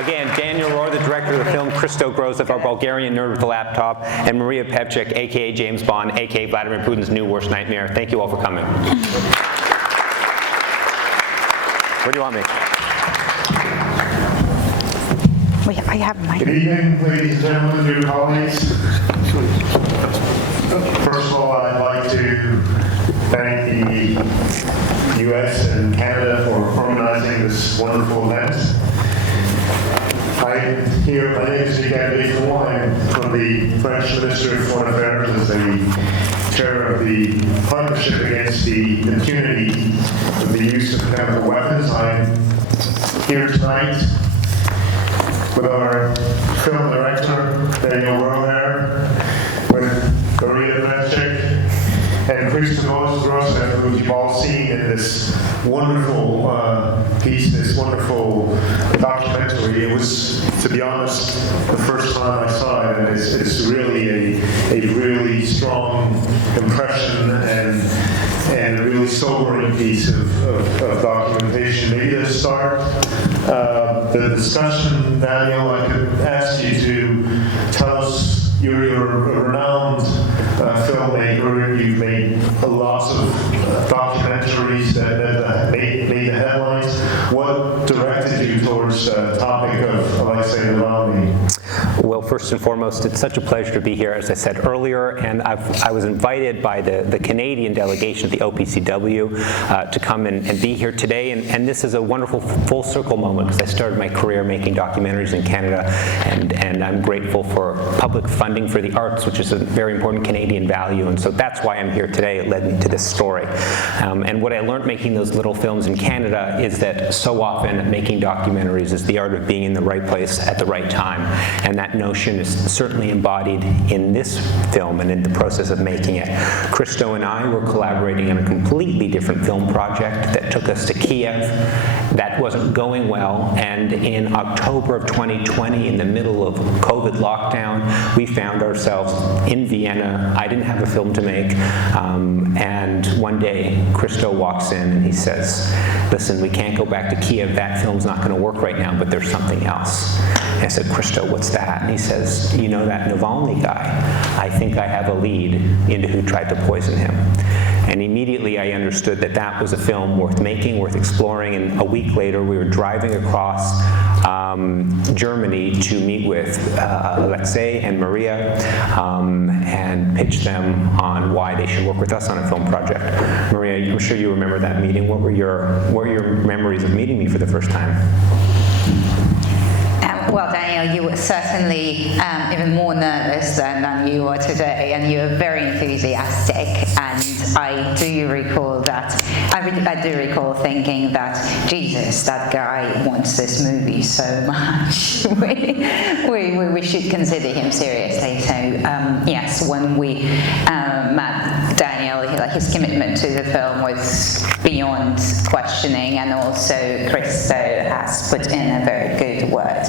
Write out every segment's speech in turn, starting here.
Again, Daniel Roher, the director of the film, Christo, Grozev, our Bulgarian nerd with the laptop, and Maria Pevchikh, a.k.a. James Bond, a.k.a. Vladimir Putin's new worst nightmare. Thank you all for coming. Where do you want me? I have my. Good evening, ladies and gentlemen, dear colleagues. First of all, I'd like to thank the US and Canada for organizing this wonderful event. I'm here, my name is Alexei Navalny. I'm from the French Ministry of Foreign Affairs as the chair of the Partnership Against the Impunity of the Use of Chemical Weapons. I'm here tonight with our film director, Daniel Roher, with Maria Pevchikh, and Christo, Grozev, who you've all seen in this wonderful piece, this wonderful documentary. It was, to be honest, the first time I saw it, and it's really a really strong impression and a really sobering piece of documentation. Maybe to start the discussion, Daniel, I could ask you to tell us, you're a renowned filmmaker. You've made lots of documentaries that made the headlines. What directed you towards the topic of Alexei Navalny? Well, first and foremost, it's such a pleasure to be here, as I said earlier, and I was invited by the Canadian delegation at the OPCW to come and be here today, and this is a wonderful full circle moment because I started my career making documentaries in Canada, and I'm grateful for public funding for the arts, which is a very important Canadian value, and so that's why I'm here today. It led me to this story. And what I learned making those little films in Canada is that so often making documentaries is the art of being in the right place at the right time, and that notion is certainly embodied in this film and in the process of making it. Christo and I were collaborating on a completely different film project that took us to Kiev. That wasn't going well, and in October of 2020, in the middle of COVID lockdown, we found ourselves in Vienna. I didn't have a film to make, and one day Christo walks in and he says, "Listen, we can't go back to Kiev. That film's not going to work right now, but there's something else." And I said, "Christo, what's that?" And he says, "You know that Navalny guy? I think I have a lead into who tried to poison him." And immediately I understood that that was a film worth making, worth exploring, and a week later we were driving across Germany to meet with Alexei and Maria and pitch them on why they should work with us on a film project. Maria, I'm sure you remember that meeting. What were your memories of meeting me for the first time? Well, Daniel, you were certainly even more nervous than you are today, and you were very enthusiastic. And I do recall thinking that, Jesus, that guy wants this movie so much. we should consider him seriously. So yes, when we met Daniel, his commitment to the film was beyond questioning, and also Christo has put in a very good word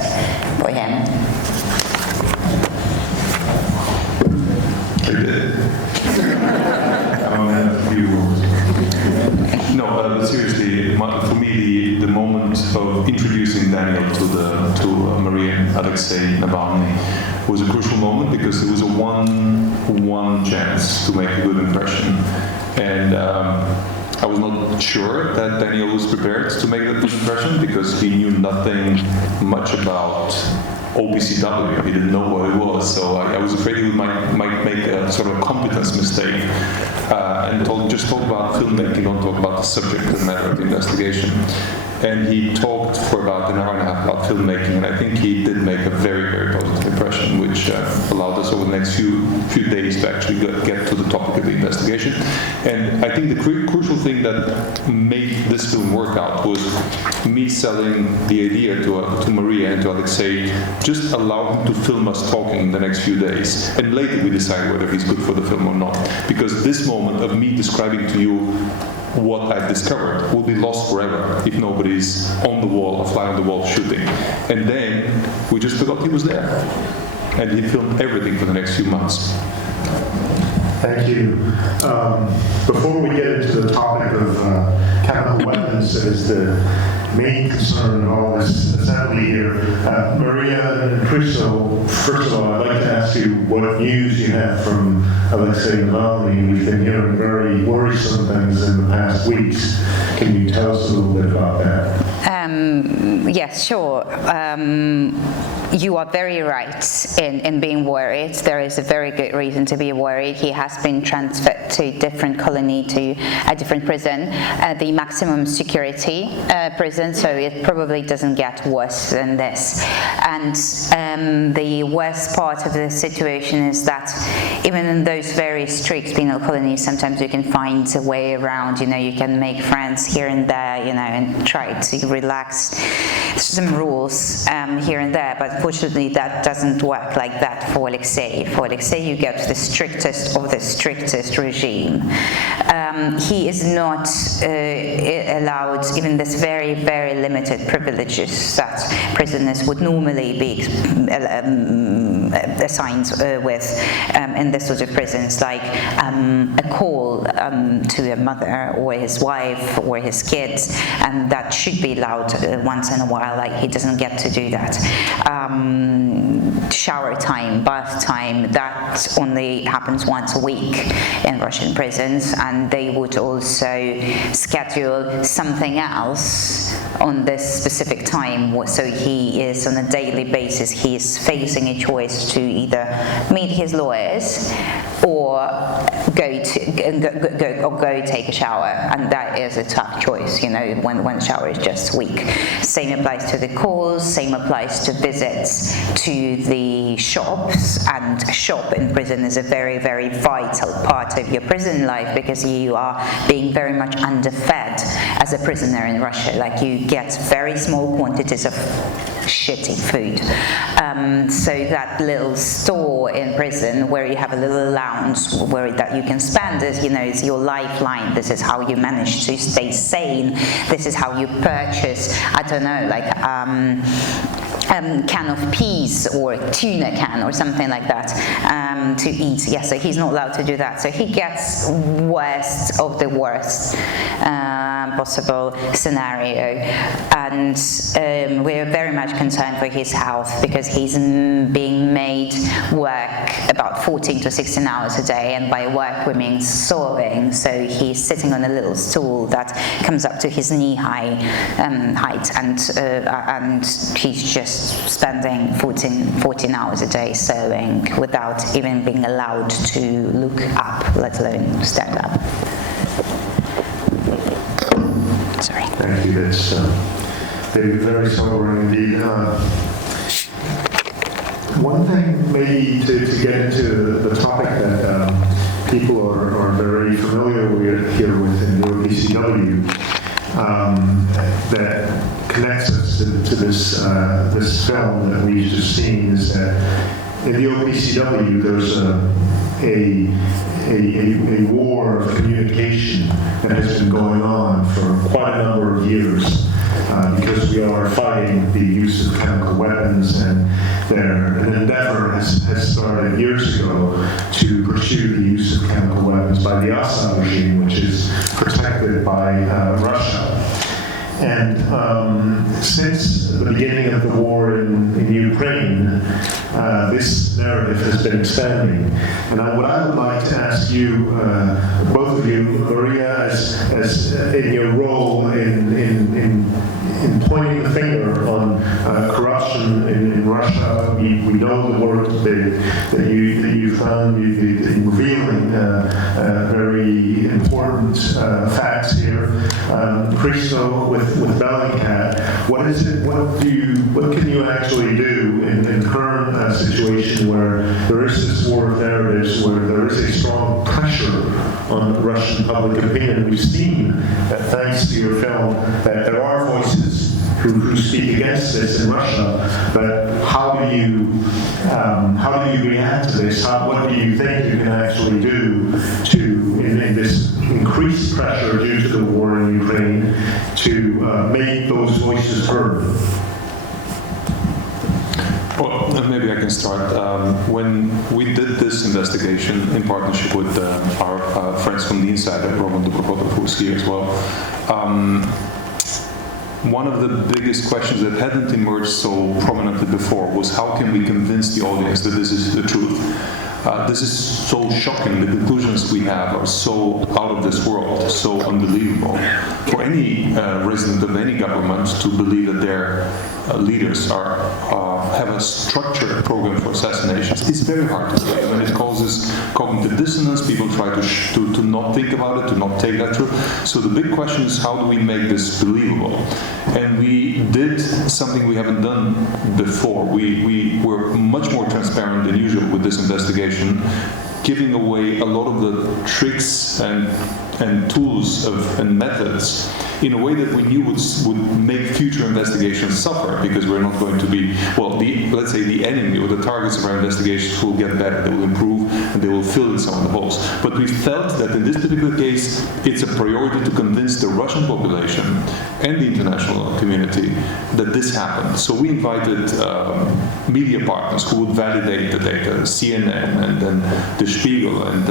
for him. I did. I only have a few words. No, but seriously, for me, the moment of introducing Daniel to Maria and Alexei Navalny was a crucial moment because it was a one chance to make a good impression, and I was not sure that Daniel was prepared to make that good impression because he knew nothing much about OPCW. He didn't know what it was, so I was afraid he might make a sort of competence mistake and just talk about filmmaking, don't talk about the subject matter of the investigation. And he talked for about an hour and a half about filmmaking, and I think he did make a very, very positive impression, which allowed us over the next few days to actually get to the topic of the investigation. And I think the crucial thing that made this film work out was me selling the idea to Maria and to Alexei, just allow him to film us talking in the next few days, and later we decide whether he's good for the film or not. Because this moment of me describing to you what I've discovered will be lost forever if nobody's on the wall, a fly on the wall shooting. And then we just forgot he was there. And he filmed everything for the next few months. Thank you. Before we get into the topic of chemical weapons as the main concern of all this assembly here. Maria and Christo, first of all, I'd like to ask you what news you have from Alexei Navalny. We've been hearing very worrisome things in the past weeks. Can you tell us a little bit about that? Yes, sure. You are very right in being worried. There is a very good reason to be worried. He has been transferred to a different colony, to a different prison, the maximum security prison, so it probably doesn't get worse than this. And the worst part of the situation is that even in those very strict penal colonies, sometimes you can find a way around, you can make friends here and there, and try to relax some rules here and there, but unfortunately that doesn't work like that for Alexei. For Alexei, you get the strictest of the strictest regime. He is not allowed even this very, very limited privileges that prisoners would normally be assigned with in this sort of prisons, like a call to a mother or his wife or his kids, and that should be allowed once in a while. Like, he doesn't get to do that. Shower time, bath time, that only happens once a week in Russian prisons, and they would also schedule something else on this specific time. So he is on a daily basis, he is facing a choice to either meet his lawyers or go take a shower, and that is a tough choice, when the shower is just weak. Same applies to the calls, same applies to visits to the shops, and a shop in prison is a very, very vital part of your prison life, because you are being very much underfed as a prisoner in Russia. Like, you get very small quantities of shitty food. So that little store in prison where you have a little lounge that you can spend is your lifeline. This is how you manage to stay sane. This is how you purchase, I don't know, like can of peas or tuna can or something like that to eat. Yes, so he's not allowed to do that. So he gets worst of the worst possible scenario, and we're very much concerned for his health, because he's being made work about 14 to 16 hours a day, and by work we mean sawing. So he's sitting on a little stool that comes up to his knee-high height, and he's just spending 14 hours a day sewing without even being allowed to look up, let alone stand up. Sorry. Thank you. That's very sobering indeed. One thing maybe to get into the topic that people are very familiar with here within the OPCW, that connects us to this film that we've just seen, is that in the OPCW there's a war of communication that has been going on for quite a number of years, because we are fighting the use of chemical weapons, and an endeavor has started years ago to pursue the use of chemical weapons by the Assad regime, which is protected by Russia. And since the beginning of the war in Ukraine, this narrative has been expanding. And what I would like to ask you, both of you, Maria, as in your role in pointing the finger on corruption in Russia, we know the work that you found in revealing very important facts here. Christo, with Bellingcat, what is it? What can you actually do in the current situation where there is this war of narratives, where there is a strong pressure on Russian public opinion? We've seen that, thanks to your film, that there are voices who speak against this in Russia, but how do you react to this? What do you think you can actually do in this increased pressure due to the war in Ukraine to make those voices heard? Well, maybe I can start. When we did this investigation in partnership with our friends from the inside, Roman Dubrokhotov, who's here as well, one of the biggest questions that hadn't emerged so prominently before was how can we convince the audience that this is the truth? This is so shocking. The conclusions we have are so out of this world, so unbelievable. For any resident of any government to believe that their leaders have a structured program for assassinations, it's very hard to believe. And it causes cognitive dissonance. People try to not think about it, to not take that truth. So the big question is, how do we make this believable? And we did something we haven't done before. We were much more transparent than usual with this investigation, giving away a lot of the tricks and tools and methods in a way that we knew would make future investigations suffer, because we're not going to be, well, let's say the enemy or the targets of our investigations will get better, they will improve, and they will fill in some of the holes. But we felt that in this particular case, it's a priority to convince the Russian population and the international community that this happened. So we invited media partners who would validate the data, CNN and then The Spiegel and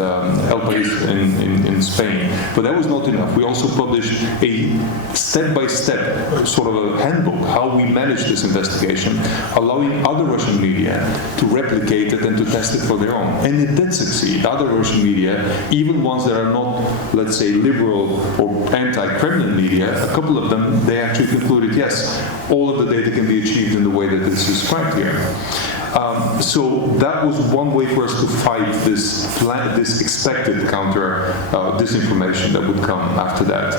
El País in Spain. But that was not enough. We also published a step-by-step sort of a handbook, how we manage this investigation, allowing other Russian media to replicate it and to test it for their own. And it did succeed. Other Russian media, even ones that are not, let's say, liberal or anti-Kremlin media, a couple of them, they actually concluded, yes, all of the data can be achieved in the way that it's described here. So that was one way for us to fight this expected counter disinformation that would come after that.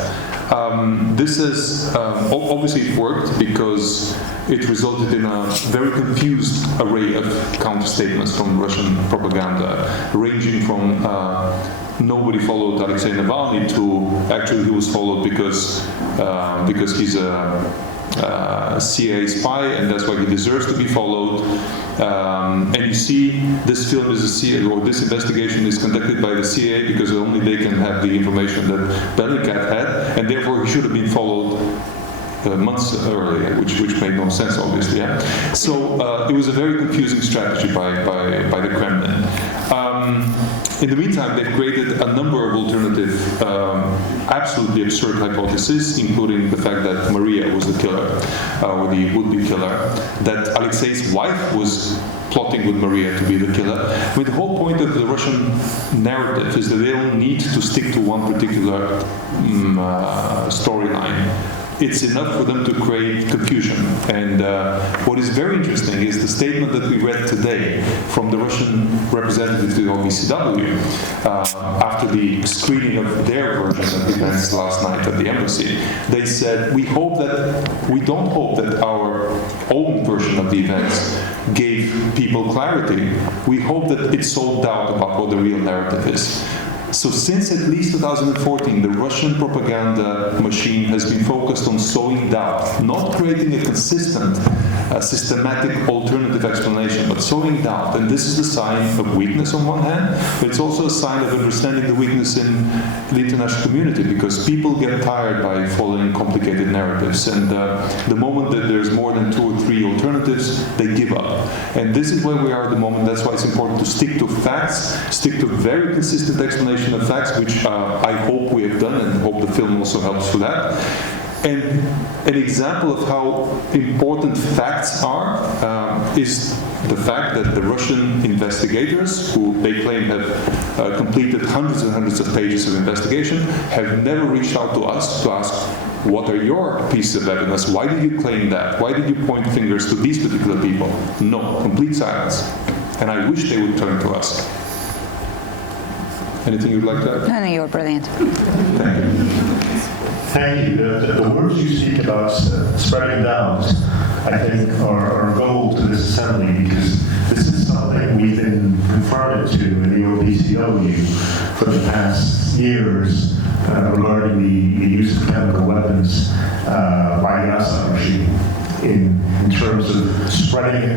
This is obviously it worked because it resulted in a very confused array of counter statements from Russian propaganda, ranging from nobody followed Alexei Navalny to actually he was followed because he's a CIA spy, and that's why he deserves to be followed. And you see, this film is a CIA, or this investigation is conducted by the CIA because only they can have the information that Bellingcat had, and therefore he should have been followed months earlier, which made no sense, obviously. Yeah? So it was a very confusing strategy by the Kremlin. In the meantime, they've created a number of alternative, absolutely absurd hypotheses, including the fact that Maria was the killer, or the would-be killer, that Alexei's wife was plotting with Maria to be the killer. I mean, the whole point of the Russian narrative is that they don't need to stick to one particular storyline. It's enough for them to create confusion. And what is very interesting is the statement that we read today from the Russian representative to the OPCW after the screening of their version of events last night at the embassy. They said, we don't hope that our own version of the events gave people clarity. We hope that it sowed doubt about what the real narrative is. So since at least 2014, the Russian propaganda machine has been focused on sowing doubt, not creating a consistent, systematic alternative explanation, but sowing doubt. And this is the sign of weakness on one hand, but it's also a sign of understanding the weakness in the international community, because people get tired by following complicated narratives. And the moment that there's more than 2 or 3 alternatives, they give up. And this is where we are at the moment. That's why it's important to stick to facts, stick to very consistent explanation of facts, which I hope we have done, and hope the film also helps with that. And an example of how important facts are is the fact that the Russian investigators, who they claim have completed hundreds and hundreds of pages of investigation, have never reached out to us to ask, what are your pieces of evidence? Why did you claim that? Why did you point fingers to these particular people? No, complete silence. And I wish they would turn to us. Anything you'd like to add? No, you're brilliant. Thank you. Thank you. The words you speak about spreading doubt, I think, are gold to this assembly, because this is something we've been confronted to in the OPCW for the past years regarding the use of chemical weapons by the Assad regime in terms of spreading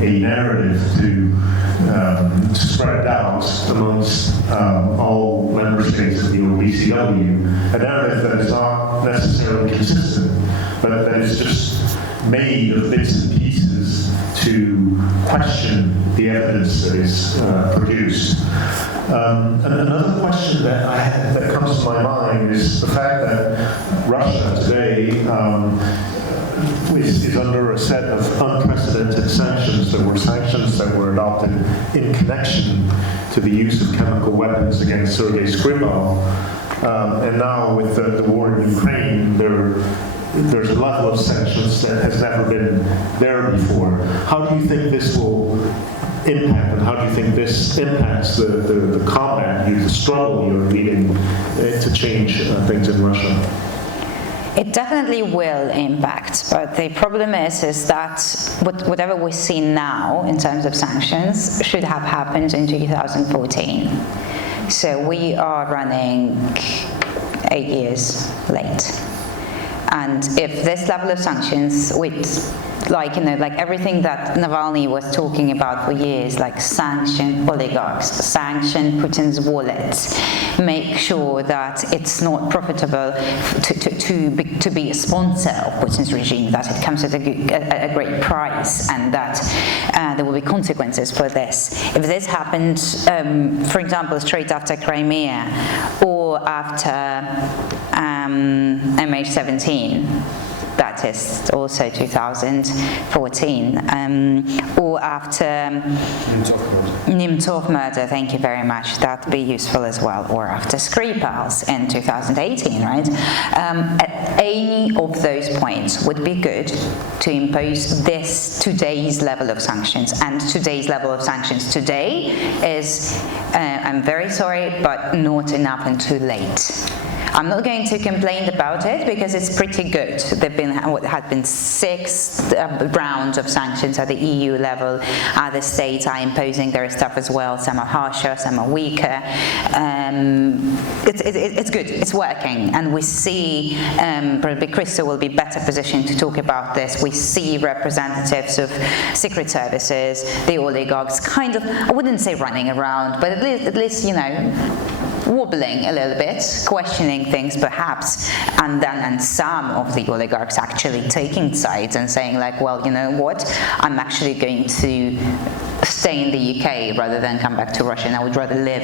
a narrative to spread doubt amongst all member states of the OPCW, a narrative that is not necessarily consistent, but that is just made of bits and pieces to to question the evidence that is produced. And another question that comes to my mind is the fact that Russia today is under a set of unprecedented sanctions. There were sanctions that were adopted in connection to the use of chemical weapons against Sergei Skripal. And now with the war in Ukraine, there's a level of sanctions that has never been there before. How do you think this will impact, and how do you think this impacts the combat, the struggle you're leading to change things in Russia? It definitely will impact, but the problem is that whatever we see now in terms of sanctions should have happened in 2014. So we are running 8 years late. And if this level of sanctions, with like everything that Navalny was talking about for years, like sanction oligarchs, sanction Putin's wallets, make sure that it's not profitable to be a sponsor of Putin's regime, that it comes at a great price, and that there will be consequences for this. If this happened, for example, straight after Crimea or after MH17, that is also 2014, or after Nemtsov murder, thank you very much, that would be useful as well, or after Skripal's in 2018, right? At any of those points would be good to impose today's level of sanctions, and today's level of sanctions today is, I'm very sorry, but not enough and too late. I'm not going to complain about it because it's pretty good. There had been 6 rounds of sanctions at the EU level. Other states are imposing their stuff as well. Some are harsher, some are weaker. It's good. It's working, and we see. Probably Christo will be better positioned to talk about this. We see representatives of secret services, the oligarchs, kind of. I wouldn't say running around, but at least wobbling a little bit, questioning things perhaps, and some of the oligarchs actually taking sides and saying like, well, you know what, I'm actually going to stay in the UK rather than come back to Russia, and I would rather live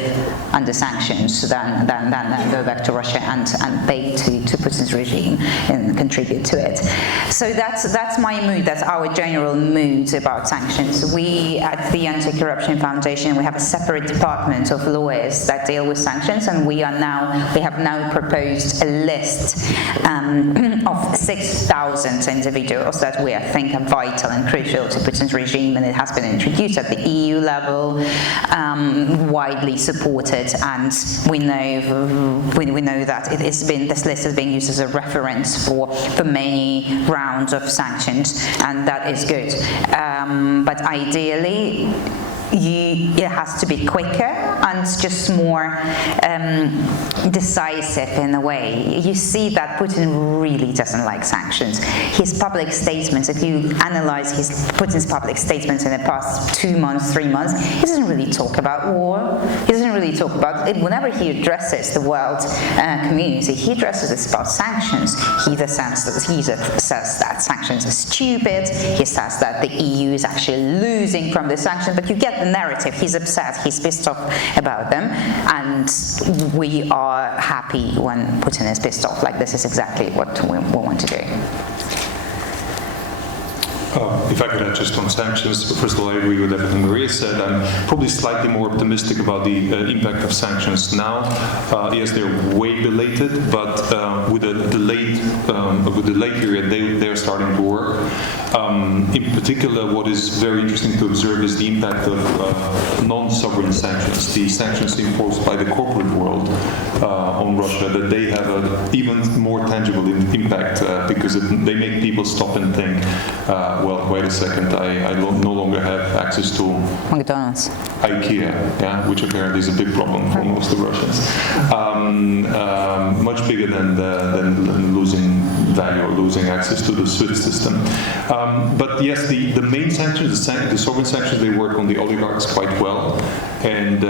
under sanctions than go back to Russia and beg to Putin's regime and contribute to it. So that's my mood, that's our general mood about sanctions. We at the Anti-Corruption Foundation, we have a separate department of lawyers that deal with sanctions, and we have now proposed a list of 6,000 individuals that we think are vital and crucial to Putin's regime, and it has been introduced at the EU level, widely supported, and we know that this list has been used as a reference for many rounds of sanctions, and that is good. But ideally, it has to be quicker and just more decisive in a way. You see that Putin really doesn't like sanctions. His public statements, if you analyze Putin's public statements in the past 2 months, 3 months, he doesn't really talk about war. He doesn't really talk about it. Whenever he addresses the world community, he addresses it about sanctions. He either says that sanctions are stupid. He says that the EU is actually losing from the sanctions, but you get the narrative. He's upset, he's pissed off about them, and we are happy when Putin is pissed off. Like, this is exactly what we want to do. If I could add just on sanctions, first of all, I agree with everything Maria said. I'm probably slightly more optimistic about the impact of sanctions now. Yes, they're way belated, but with a delayed period, they're starting to work. In particular, what is very interesting to observe is the impact of non-sovereign sanctions, the sanctions imposed by the corporate world on Russia, that they have an even more tangible impact because they make people stop and think, well, wait a second, I no longer have access to McDonald's, IKEA, yeah, which apparently is a big problem for most of Russians. Much bigger than losing value or losing access to the SWIFT system. But yes, the main sanctions, the sovereign sanctions, they work on the oligarchs quite well, and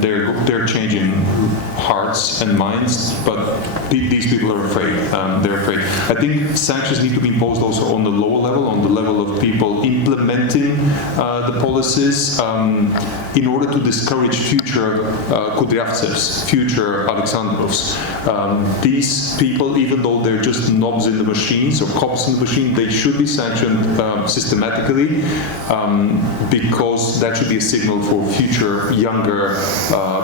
they're changing hearts and minds. But these people are afraid. They're afraid. I think sanctions need to be imposed also on the lower level, on the level of people implementing implementing the policies in order to discourage future Kudryavtsevs, future Alexandrovs. These people, even though they're just knobs in the machines or cops in the machine, they should be sanctioned systematically, because that should be a signal for future younger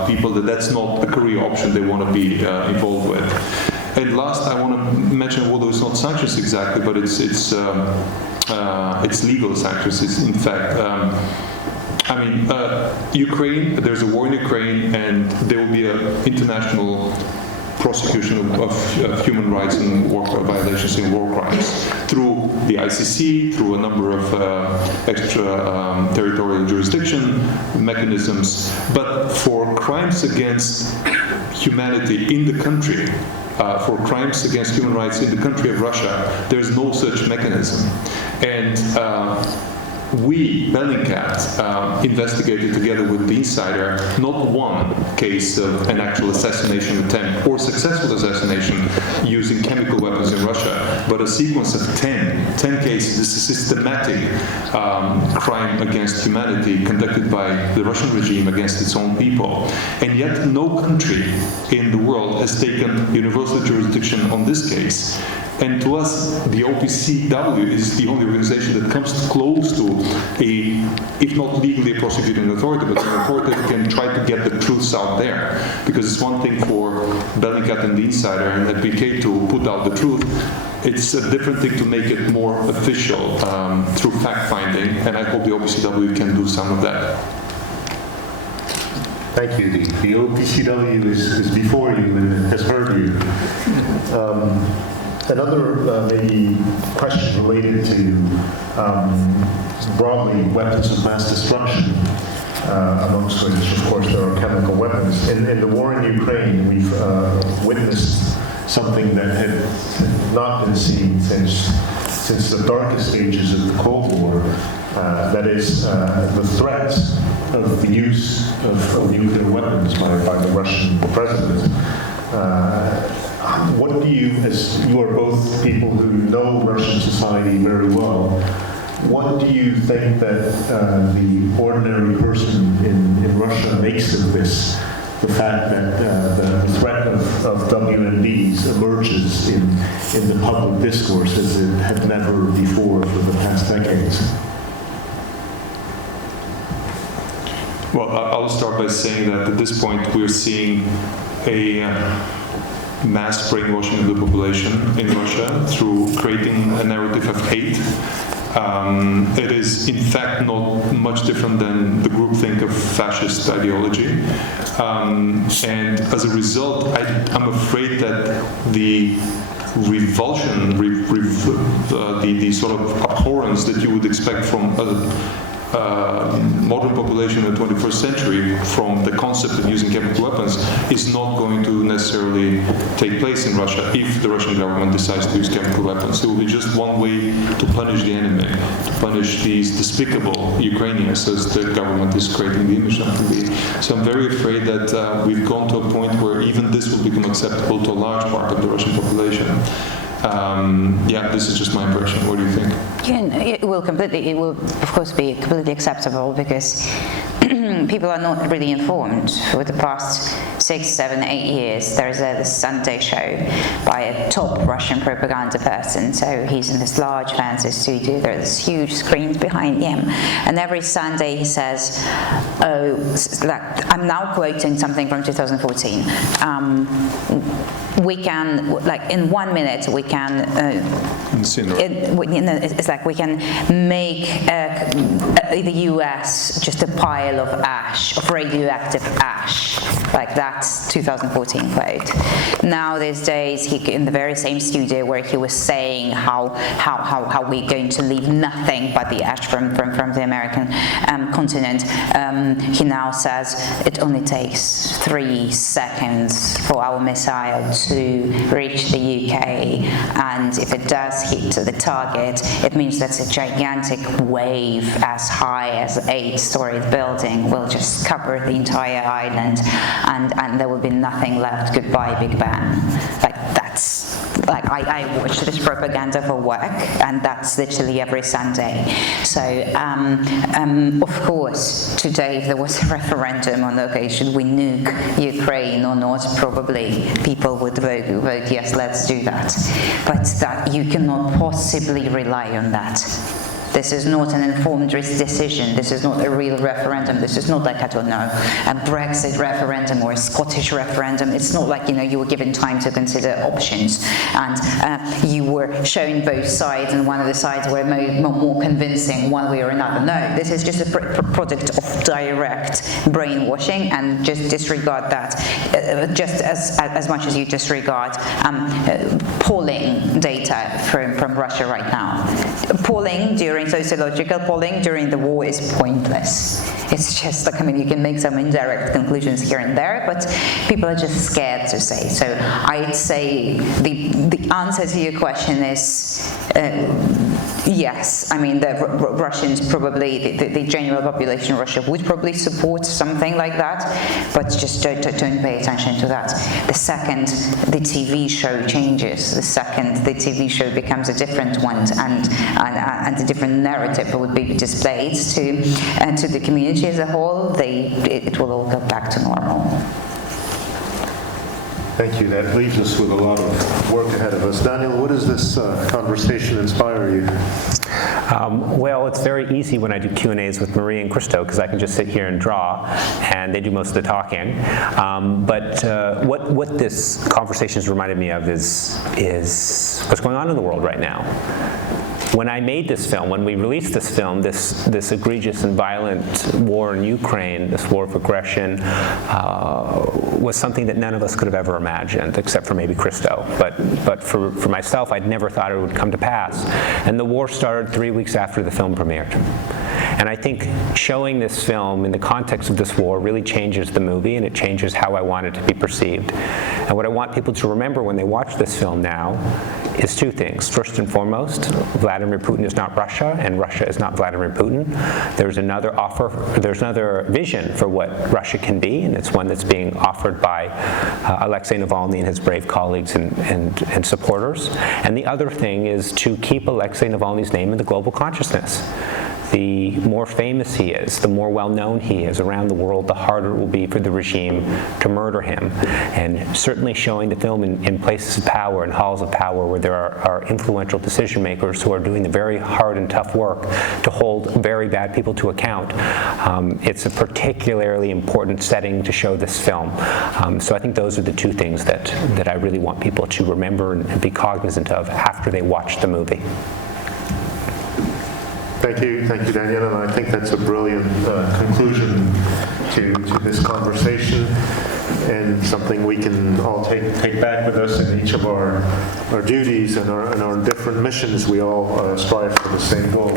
people that that's not a career option they want to be involved with. And last, I want to mention, although it's not sanctions exactly, but it's legal sanctions. It's in fact, Ukraine. There's a war in Ukraine, and there will be an international prosecution of human rights and war violations and war crimes through the ICC, through a number of extra territorial jurisdiction mechanisms. But for crimes against humanity in the country, for crimes against human rights in the country of Russia, there's no such mechanism. And we, Bellingcat, investigated together with the Insider not one case of an actual assassination attempt or successful assassination using chemical weapons in Russia, but a sequence of 10 cases. This is systematic crime against humanity conducted by the Russian regime against its own people. And yet no country in the world has taken universal jurisdiction on this case. And to us, the OPCW is the only organization that comes close to if not legally a prosecuting authority, but an authority that can try to get the truths out there. Because it's one thing for Bellingcat and the Insider and APK to put out the truth. It's a different thing to make it more official through fact-finding, and I hope the OPCW can do some of that. Thank you. The OPCW is before you and has heard you. Another maybe question related to broadly weapons of mass destruction, amongst which, of course, there are chemical weapons. In the war in Ukraine, we've witnessed something that had not been seen since the darkest stages of the Cold War. That is the threat of the use of nuclear weapons by the Russian president. What do you, as you are both people who know Russian society very well, what do you think that the ordinary person in Russia makes of this? The fact that the threat of WMDs emerges in the public discourse as it had never before for the past decades? Well, I'll start by saying that at this point we're seeing a mass brainwashing of the population in Russia through creating a narrative of hate. It is, in fact, not much different than the groupthink of fascist ideology. And as a result, I'm afraid that the revulsion, the sort of abhorrence that you would expect from modern population in the 21st century from the concept of using chemical weapons is not going to necessarily take place in Russia if the Russian government decides to use chemical weapons. It will be just one way to punish the enemy, to punish these despicable Ukrainians as the government is creating the image not to be. So I'm very afraid that we've gone to a point where even this will become acceptable to a large part of the Russian population. This is just my impression. What do you think? It will, of course, be completely acceptable because people are not really informed. For the past 6, 7, 8 years, there is a Sunday show by a top Russian propaganda person. So he's in this large fancy studio. There are these huge screens behind him. And every Sunday he says, I'm now quoting something from 2014. We can, in 1 minute, we can, it's like we can make the US just a pile of ash, of radioactive ash. Like that's 2014 quote. Now these days, in the very same studio where he was saying how we're going to leave nothing but the ash from the American continent, he now says it only takes 3 seconds for our missile to reach the UK, and if it does hit the target, it means that's a gigantic wave as high as an 8-story building will just cover the entire island, and there will be nothing left. Goodbye, Big Bang. Like that's like I watch this propaganda for work, and that's literally every Sunday. So, of course, today if there was a referendum on, okay, should we nuke Ukraine or not, probably people would vote yes, let's do that. But that you cannot possibly rely on that. This is not an informed decision. This is not a real referendum. This is not like, I don't know, a Brexit referendum or a Scottish referendum. It's not like, you were given time to consider options and you were showing both sides and one of the sides were more convincing one way or another. No, this is just a product of direct brainwashing, and just disregard that just as much as you disregard polling data from Russia right now. Polling sociological polling during the war is pointless. It's just like, you can make some indirect conclusions here and there, but people are just scared to say. So I'd say the answer to your question is yes. The Russians probably, the general population of Russia would probably support something like that, but just don't pay attention to that. The second the TV show changes, the second the TV show becomes a different one and a different narrative would be displayed to the community as a whole, it will all go back to normal. Thank you. That leaves us with a lot of work ahead of us. Daniel, what does this conversation inspire you? Well, it's very easy when I do Q&As with Maria and Christo, because I can just sit here and draw, and they do most of the talking. But what this conversation has reminded me of is what's going on in the world right now. When I made this film, when we released this film, this egregious and violent war in Ukraine, this war of aggression, was something that none of us could have ever imagined, except for maybe Christo. But for myself, I'd never thought it would come to pass. And the war started 3 weeks after the film premiered. And I think showing this film in the context of this war really changes the movie, and it changes how I want it to be perceived. And what I want people to remember when they watch this film now is two things. First and foremost, Vladimir Putin is not Russia, and Russia is not Vladimir Putin. There's another vision for what Russia can be, and it's one that's being offered by Alexei Navalny and his brave colleagues and supporters. And the other thing is to keep Alexei Navalny's name in the global consciousness. The more famous he is, the more well-known he is around the world, the harder it will be for the regime to murder him. And certainly showing the film in places of power, in halls of power, where there are influential decision makers who are doing the very hard and tough work to hold very bad people to account. It's a particularly important setting to show this film. So I think those are the two things that I really want people to remember and be cognizant of after they watch the movie. Thank you, Daniel, and I think that's a brilliant conclusion to this conversation, and something we can all take back with us in each of our duties and our different missions. We all strive for the same goal.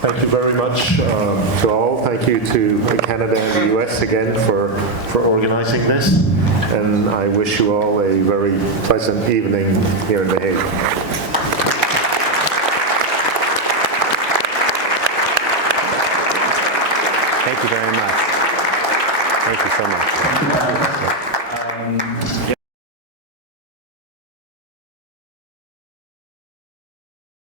Thank you very much to all. Thank you to Canada and the US again for organizing this, and I wish you all a very pleasant evening here in The Hague. Thank you very much. Thank you so much.